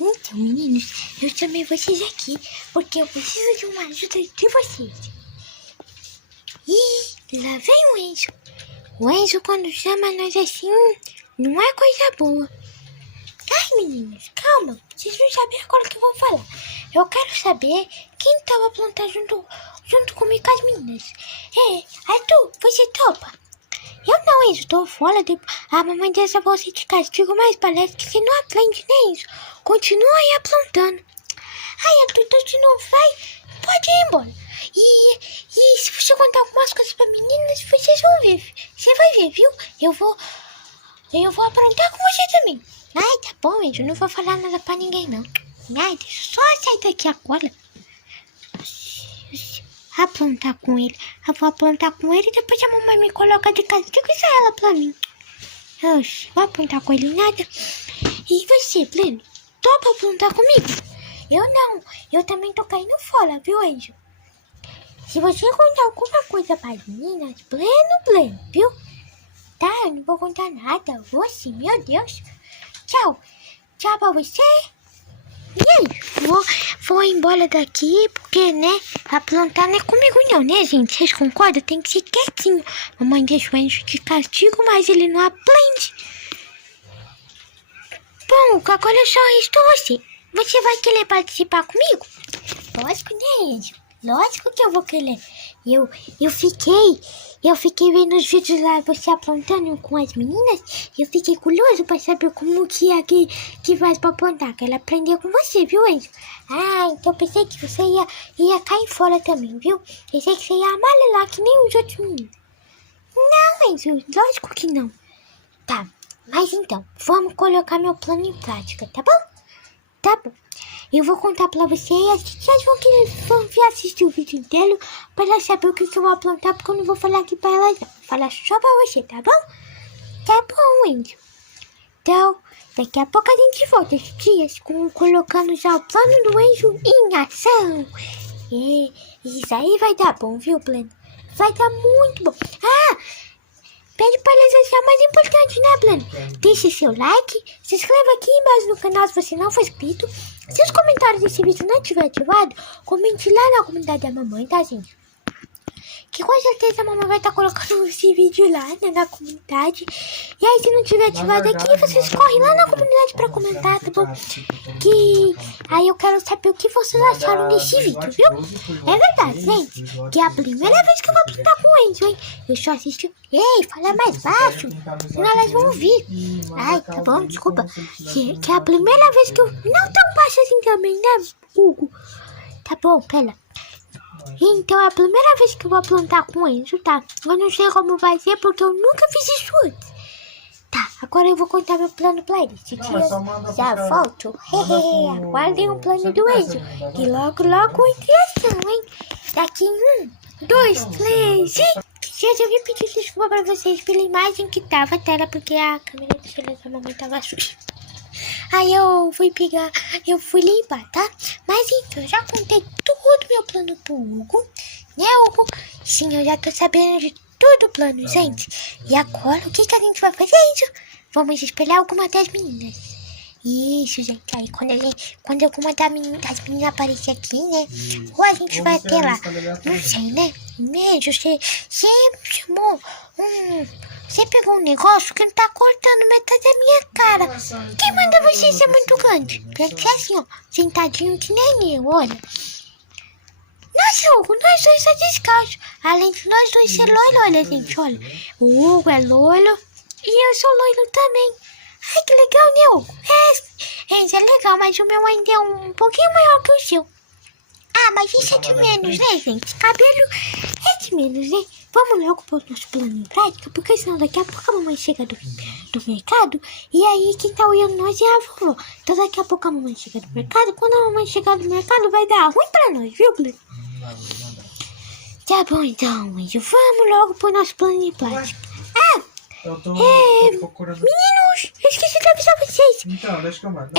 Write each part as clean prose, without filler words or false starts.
Então, meninos, eu chamei vocês aqui porque eu preciso de uma ajuda de vocês. E lá vem o Enzo. O Enzo, quando chama nós assim, não é coisa boa. Ai, meninos, calma. Vocês não sabem agora o que eu vou falar. Eu quero saber quem tava plantando junto comigo com as meninas. Arthur, você topa? Eu não, Enzo, tô fora. A mamãe dessa bolsa de castigo, mas parece que você não aprende, né, Enzo? Continua aí aprontando. Ai, Arthur, então você não vai? Pode ir embora. E se você contar algumas coisas pra meninas, vocês vão ver. Você vai ver, viu? Eu vou aprontar com você também. Ai, tá bom, Enzo, não vou falar nada pra ninguém, não. Ai, deixa eu só sair daqui agora. Aprontar com ele. Eu vou aprontar com ele e depois a mamãe me coloca de castigo e sai ela pra mim. Oxi, vou aprontar com ele nada. E você, Pleno? Topa aprontar comigo? Eu não. Eu também tô caindo fora, viu, Enzo? Se você contar alguma coisa para as meninas, pleno, viu? Tá, eu não vou contar nada. Vou sim, meu Deus. Tchau. Tchau pra você. E aí, vou embora daqui, porque, né, aprontar não é comigo não, né, gente? Vocês concordam? Tem que ser quietinho. Mamãe deixa o Enzo de castigo, mas ele não aprende. Bom, agora eu só resto você. Você vai querer participar comigo? Lógico, né, Enzo? Lógico que eu vou querer. Eu fiquei vendo os vídeos lá, você apontando com as meninas. Eu fiquei curioso pra saber como que é que faz pra apontar. Que ela aprendeu com você, viu, Enzo? Ah, então eu pensei que você ia cair fora também, viu? Pensei que você ia amarelar que nem os outros meninos. Não, Enzo, lógico que não. Tá, mas então, vamos colocar meu plano em prática, tá bom? Tá bom. Eu vou contar pra você e as tias vão vir assistir o vídeo inteiro pra elas saber o que eu vou aprontar, porque eu não vou falar aqui pra elas não. Vou falar só pra você, tá bom? Tá bom, Enzo. Então, daqui a pouco a gente volta, tias, colocando já o plano do Enzo em ação. Isso aí vai dar bom, viu, plano? Vai dar muito bom. Ah! Pede para eles achar mais importante, né, Plano? Deixe seu like, se inscreva aqui embaixo no canal se você não for inscrito. Se os comentários desse vídeo não estiver ativado, comente lá na comunidade da mamãe, tá, gente? Que com certeza a mamãe vai estar colocando esse vídeo lá, né, na comunidade. E aí, se não tiver ativado aqui, vocês correm lá na comunidade pra comentar, tá bom? Que aí eu quero saber o que vocês acharam desse vídeo, viu? É verdade, gente, que é a primeira vez que eu vou apresentar com o Enzo, hein? Eu só assisti... Ei, fala mais baixo, senão elas vão ouvir. Ai, tá bom, desculpa. Que é a primeira vez que eu... Não tão baixo assim também, né, Hugo? Tá bom, pera. Então é a primeira vez que eu vou plantar com o Enzo, tá? Eu não sei como vai ser porque eu nunca fiz isso antes. Tá, agora eu vou contar meu plano pra eles. Já volto. Aguardem o plano do Enzo, que logo em criação, hein? Daqui 1, 2, 3 e... Gente, eu vim pedir desculpa pra vocês pela imagem que tava a tela, porque a câmera do celular da mamãe tava suja. Aí eu fui limpar, tá? Mas então, eu já contei tudo meu plano pro Hugo, né, Hugo? Sim, eu já tô sabendo de tudo o plano, gente. E agora, o que a gente vai fazer, isso? Vamos espelhar alguma das meninas. Isso, gente. Aí, quando alguma das meninas aparecer aqui, né? Ou a gente vai até lá. Não sei, né? Médio, você chamou Você pegou um negócio que não tá cortando metade da minha cara. Quem manda você ser muito grande? Porque assim, ó, sentadinho que nem eu, olha. Nossa, Hugo, nós dois é descalço. Além de nós dois ser loiro, olha, gente, olha. O Hugo é loiro e eu sou loiro também. Ai, que legal, né, Hugo? Esse é legal, mas o meu ainda é um pouquinho maior que o seu. Ah, mas isso é de menos, né, gente? Cabelo é de menos, né? Vamos logo pôr nosso plano em prática, porque senão daqui a pouco a mamãe chega do mercado e aí quem tá olhando nós é a vovó. Então daqui a pouco a mamãe chega do mercado, quando a mamãe chegar do mercado vai dar ruim pra nós, viu, Glenn? Tá bom então, mãe. Vamos logo pôr nosso plano em prática. Meninos, eu esqueci de avisar vocês. Então, deixa que eu mando.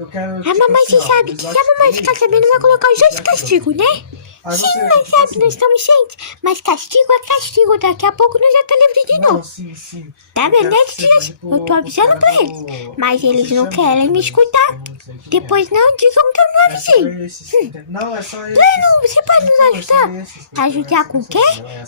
A mamãe, você sabe que se a mamãe ficar sabendo, vai colocar os dois de castigo, né? Sim, mas sabe, nós estamos cientes. Mas castigo é castigo. Daqui a pouco nós já tá livre de novo. Não, sim. Tá vendo, né, tias? Eu tô avisando pra eles. Mas eles não querem me escutar. Depois não digam que eu não avisei. Não, é só esse. Pleno, você pode nos ajudar? Ajudar com o quê?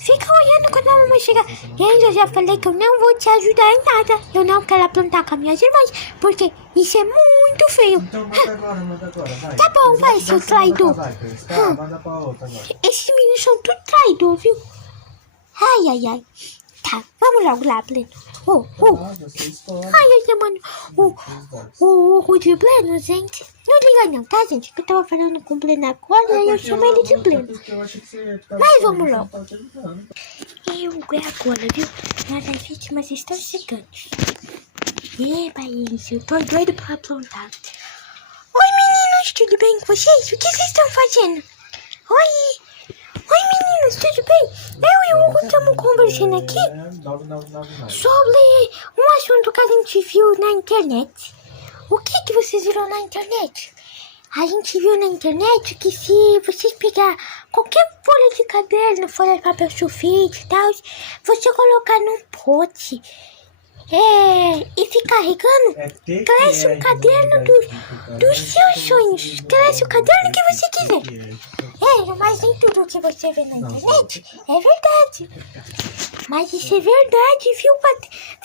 Fica olhando quando a mamãe chegar. Gente, eu já falei que eu não vou te ajudar em nada. Eu não quero plantar com as minhas irmãs, porque isso é muito feio. Então manda agora, vai. Tá bom, vai, seu traidor. Tá, manda pra outra agora. Esses meninos são tudo traidor, viu? Ai. Tá, vamos logo lá, Pleno. Você escolhe. Ai, mano. O Rudy Pleno, gente. Não liga não, tá, gente? Que eu tava falando com o Pleno agora e eu chamo ele de Pleno. Mas vamos logo. Eu agora, viu? Mas as vítimas estão chegando. Eba, isso. Eu tô doido pra aprontar. Oi, meninos, tudo bem com vocês? O que vocês estão fazendo? Oi, meninos, tudo bem? Eu e o Hugo estamos conversando aqui sobre um assunto que a gente viu na internet. O que vocês viram na internet? A gente viu na internet que se vocês pegar qualquer folha de caderno, folha de papel sulfite e tal, você colocar num pote e ficar regando, cresce um caderno dos seus sonhos. Cresce o caderno que você quiser. Mas nem tudo que você vê na internet é verdade. Mas isso é verdade, viu,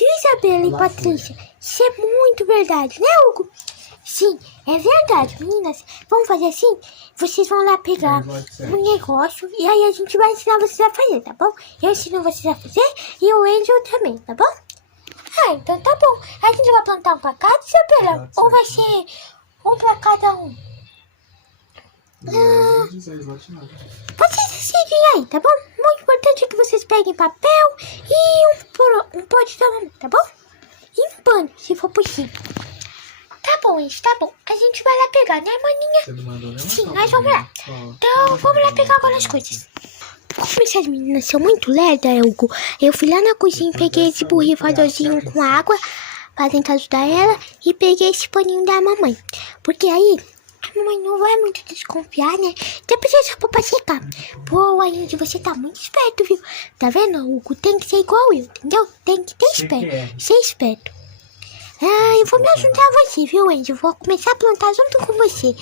Isabela e Patrícia? Isso é muito verdade, né, Hugo? Sim, é verdade, meninas. Vamos fazer assim? Vocês vão lá pegar um negócio e aí a gente vai ensinar vocês a fazer, tá bom? Eu ensino vocês a fazer e o Angel também, tá bom? Então tá bom. A gente vai plantar um pra cada, Isabela? Ou vai ser um pra cada um? Vocês decidem aí, tá bom? Muito importante é que vocês peguem papel e um pote da mamãe, tá bom? E um pano, se for possível. Tá bom, gente, tá bom. A gente vai lá pegar, né, maninha? Você não mandou nenhuma? Sim, nós vamos lá. Então, vamos lá pegar agora as coisas. Como essas meninas são muito lerdas, Hugo, eu fui lá na cozinha e peguei esse borrifadorzinho com água pra tentar ajudar ela e peguei esse paninho da mamãe. Porque aí a mamãe não vai muito desconfiar, né? Depois essa roupa secar. Pô, Andy, você tá muito esperto, viu? Tá vendo, Hugo? Tem que ser igual eu, entendeu? Tem que ter esperto. Ser esperto. Eu vou me ajudar você, viu, Andy? Eu vou começar a plantar junto com você.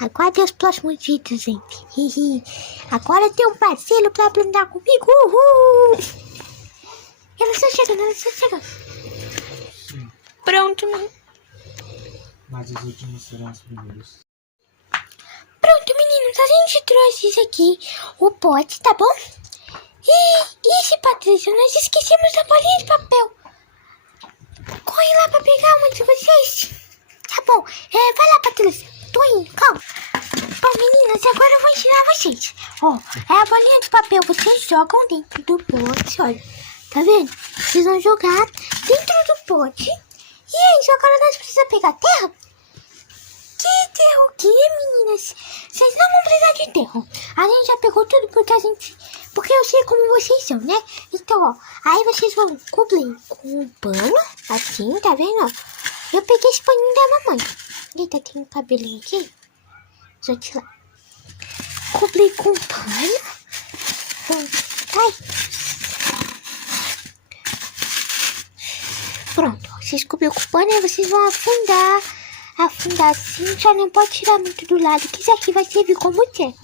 Aguarde os próximos vídeos, gente. Agora tem um parceiro pra plantar comigo. Uhul! Elas estão chegando. Sim. Pronto. Mas os últimos serão os primeiros. Pronto, meninos. A gente trouxe isso aqui. O pote, tá bom? E esse, Patrícia, nós esquecemos da bolinha de papel. Corre lá pra pegar uma de vocês. Tá bom. Vai lá, Patrícia. Tô indo, calma. Bom, meninas, agora eu vou ensinar vocês. É a bolinha de papel. Vocês jogam dentro do pote, olha. Tá vendo? Vocês vão jogar dentro do pote. E é isso, agora nós precisamos pegar terra. Que terra o quê, meninas? Vocês não vão precisar de terra. A gente já pegou tudo porque eu sei como vocês são, né? Então, aí vocês vão cobrir com um pano, assim, tá vendo? Eu peguei esse paninho da mamãe. Eita, tem um cabelinho aqui. Deixa eu tirar. Cobri com um pano. Ai. Pronto, vocês cobriram com o pano e vocês vão afundar assim. Só não pode tirar muito do lado, que isso aqui vai servir como terra.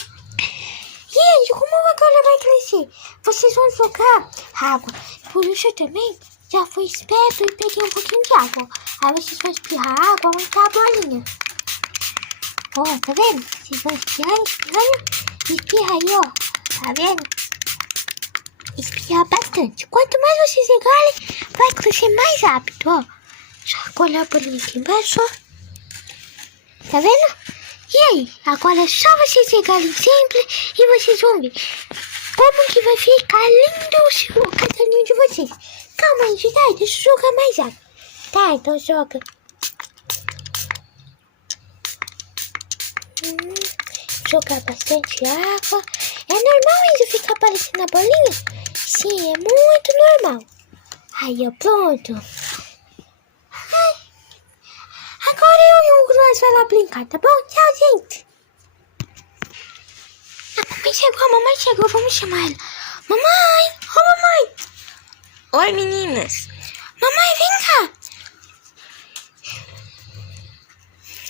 Gente, como a coisa vai crescer? Vocês vão jogar água. Por isso eu também já fui esperto e peguei um pouquinho de água. Aí vocês vão espirrar água, aumentar a bolinha. Tá vendo? Vocês vão espirrando. Espirra aí, Tá vendo? Espirrar bastante. Quanto mais vocês regarem, vai crescer mais rápido, Só colher a bolinha aqui embaixo, Tá vendo? E aí? Agora é só vocês regarem sempre e vocês vão ver como que vai ficar lindo o caderninho de vocês. Calma aí, deixa eu jogar mais água. Tá, então joga. Jogar bastante água. É normal ainda ficar aparecendo a bolinha? Sim, é muito normal. Aí, pronto. Agora eu e o Hugo, nós vai lá brincar, tá bom? Tchau, gente. a mamãe chegou, vamos chamar ela. Mamãe, ô mamãe. Oi, meninas. Mamãe, vem cá.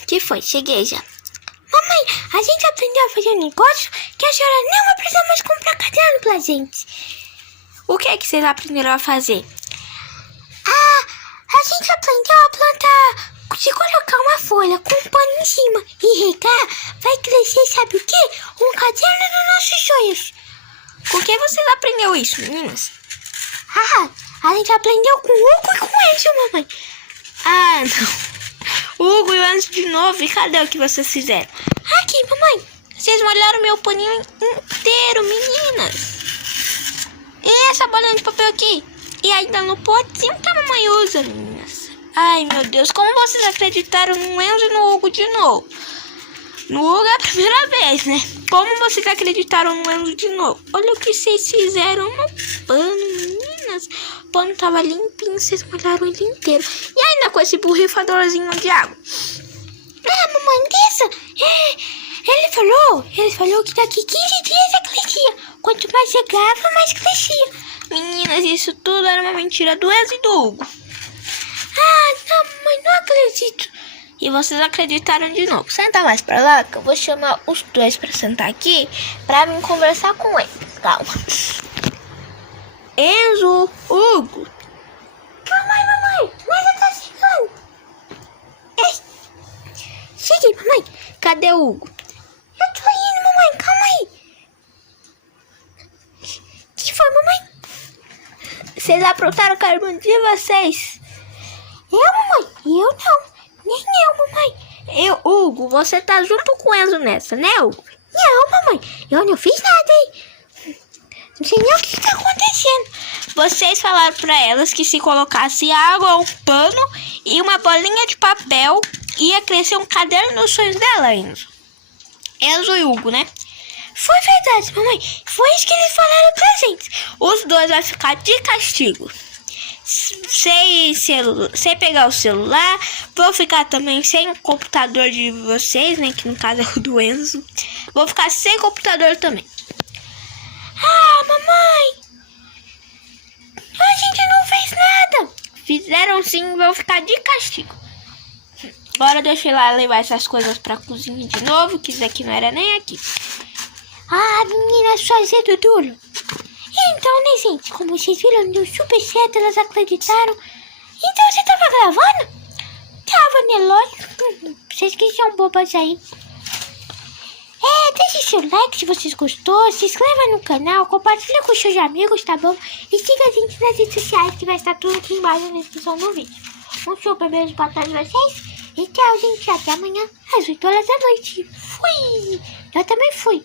Que foi? Cheguei já. Mamãe, a gente aprendeu a fazer um negócio que a senhora não vai precisar mais comprar caderno pra gente. O que é que vocês aprenderam a fazer? A gente aprendeu a plantar. Se colocar uma folha com um pano em cima e regar, vai crescer, sabe o quê? Um caderno dos nossos sonhos. Com que vocês aprenderam isso, meninas? A gente aprendeu com o Hugo e com o Enzo, mamãe. Ah, não. Hugo e o Enzo de novo. E cadê o que vocês fizeram? Aqui, mamãe. Vocês molharam meu paninho inteiro, meninas. E essa bolinha de papel aqui? E ainda no potinho que a mamãe usa, meninas. Ai, meu Deus. Como vocês acreditaram no Enzo e no Hugo de novo? No Hugo é a primeira vez, né? Como vocês acreditaram no Enzo de novo? Olha o que vocês fizeram no pano, meninas. O pano tava limpinho, vocês molharam ele inteiro. E ainda com esse borrifadorzinho de água. Mamãe, desça. Ele falou que daqui 15 dias crescia. Quanto mais regava, mais crescia. Meninas, isso tudo era uma mentira do Enzo e do Hugo. Não, mamãe, não acredito. E vocês acreditaram de novo. Senta mais pra lá que eu vou chamar os dois pra sentar aqui pra mim conversar com eles. Calma. Enzo, Hugo. Mamãe, mas eu tô chegando. Cheguei, mamãe. Cadê o Hugo? Eu tô indo, mamãe, calma aí. Que foi, mamãe? Vocês aprontaram com a irmã de vocês? Mamãe? Eu não. Nem eu, mamãe. Hugo, você tá junto com o Enzo nessa, né, Hugo? Não, mamãe. Eu não fiz nada, hein? Não sei nem o que tá acontecendo. Vocês falaram pra elas que se colocasse água, um pano e uma bolinha de papel, ia crescer um caderno nos sonhos dela, Enzo. Enzo e Hugo, né? Foi verdade, mamãe. Foi isso que eles falaram pra gente. Os dois vão ficar de castigo. Sem pegar o celular. Vou ficar também sem o computador de vocês, né? Que no caso é o do Enzo. Vou ficar sem computador também. Mamãe. A gente não fez nada. Fizeram sim, vão ficar de castigo. Agora deixa eu ir lá levar essas coisas pra cozinha de novo, que isso aqui não era nem aqui. Meninas, fazendo duro. Então, né, gente? Como vocês viram, deu super certo, elas acreditaram. Então, você tava gravando? Tava, né, lógico. Vocês que são bobas aí. Deixe seu like se vocês gostou, se inscreva no canal, compartilha com seus amigos, tá bom? E siga a gente nas redes sociais, que vai estar tudo aqui embaixo na descrição do vídeo. Um super beijo pra todos vocês e tchau, gente. Até amanhã, às 8 horas da noite. Fui! Eu também fui.